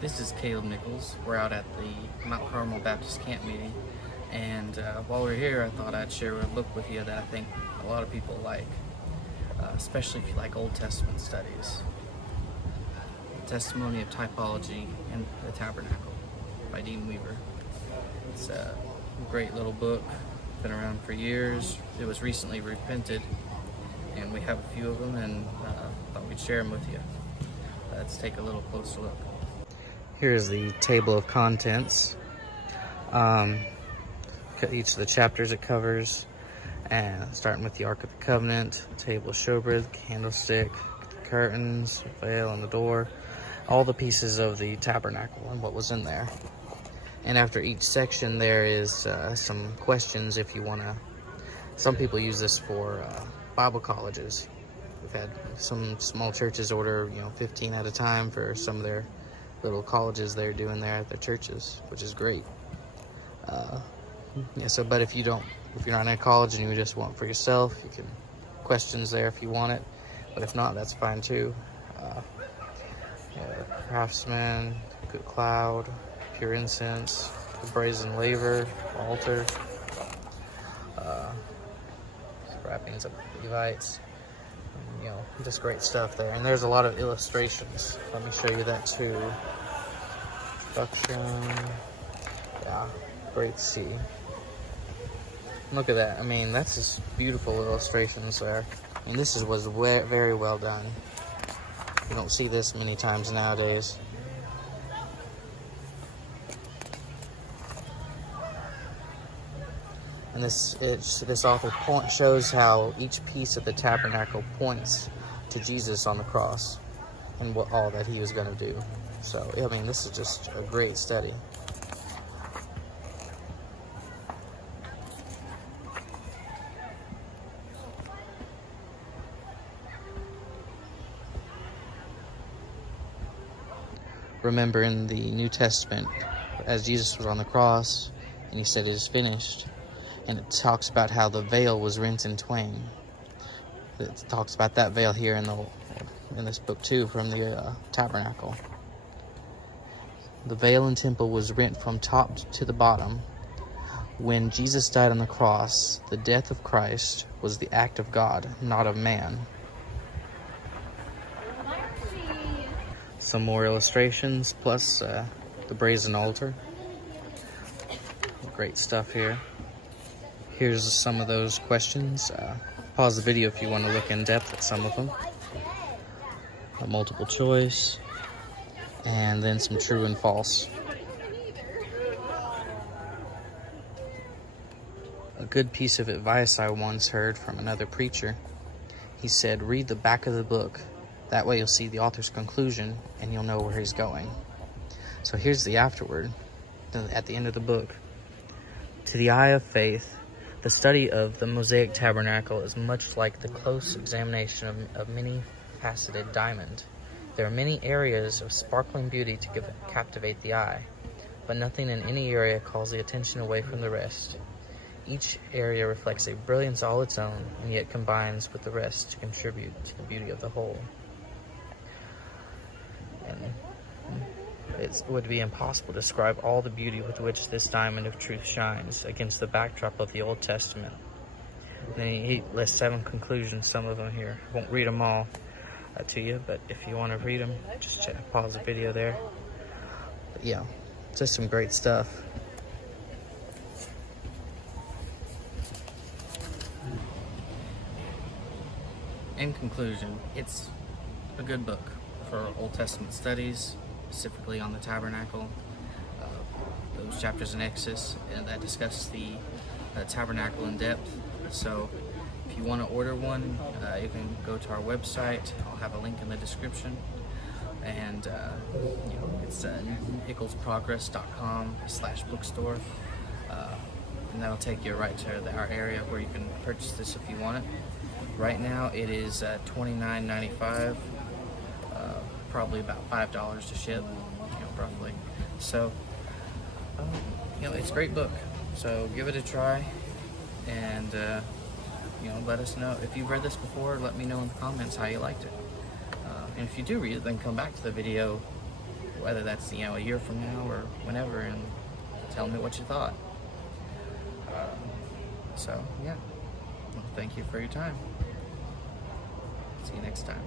This is Caleb Nichols. We're out at the Mount Carmel Baptist Camp meeting, and while we're here, I thought I'd share a book with you that I think a lot of people like, especially if you like Old Testament studies. Testimony of Typology and the Tabernacle by Dean Weaver. It's a great little book, been around for years. It was recently reprinted, and we have a few of them, and thought we'd share them with you. Let's take a little closer look. Here's the table of contents. Each of the chapters it covers, and starting with the Ark of the Covenant, table of showbread, candlestick, the curtains, the veil, and the door, all the pieces of the tabernacle and what was in there. And after each section, there is some questions if you want to. Some people use this for Bible colleges. We've had some small churches order, 15 at a time for some of their little colleges they're doing there at their churches, which is great. But if you're not in a college and you just want for yourself, you can questions there if you want it. But if not, that's fine too. Craftsman, good cloud, pure incense, the brazen laver, altar, wrappings of Levites. Just great stuff there. And there's a lot of illustrations. Let me show you that too. Instruction. Yeah, great to see. Look at that. I mean, that's just beautiful illustrations there. And this was very well done. You don't see this many times nowadays. And this author shows how each piece of the tabernacle points to Jesus on the cross and all that he was going to do. So, I mean, this is just a great study. Remember in the New Testament, as Jesus was on the cross, and he said, "It is finished," and it talks about how the veil was rent in twain. It talks about that veil here in this book too, from the tabernacle. The veil in temple was rent from top to the bottom. When Jesus died on the cross, the death of Christ was the act of God, not of man. Some more illustrations, plus the brazen altar. Great stuff here. Here's some of those questions. Pause the video if you want to look in depth at some of them. A multiple choice, and then some true and false. A good piece of advice I once heard from another preacher. He said, read the back of the book. That way you'll see the author's conclusion and you'll know where he's going. So here's the afterword at the end of the book. To the eye of faith, the study of the Mosaic Tabernacle is much like the close examination of many-faceted diamond. There are many areas of sparkling beauty to captivate the eye, but nothing in any area calls the attention away from the rest. Each area reflects a brilliance all its own, and yet combines with the rest to contribute to the beauty of the whole. And it would be impossible to describe all the beauty with which this diamond of truth shines against the backdrop of the Old Testament. And he lists 7 conclusions, some of them here. I won't read them all to you, but if you want to read them, just pause the video there. But yeah, just some great stuff. In conclusion, it's a good book for Old Testament studies, specifically on the tabernacle. Those chapters in Exodus that discuss the tabernacle in depth. So if you want to order one, you can go to our website. I'll have a link in the description. And it's nicholsprogress.com/bookstore. And that'll take you right to our area where you can purchase this if you want it. Right now it is $29.95, probably about $5 to ship, roughly. So, it's a great book. So give it a try, and let us know if you've read this before. Let me know in the comments how you liked it. And if you do read it, then come back to the video whether that's, you know, a year from now or whenever, and tell me what you thought. So, yeah. Well, thank you for your time. See you next time.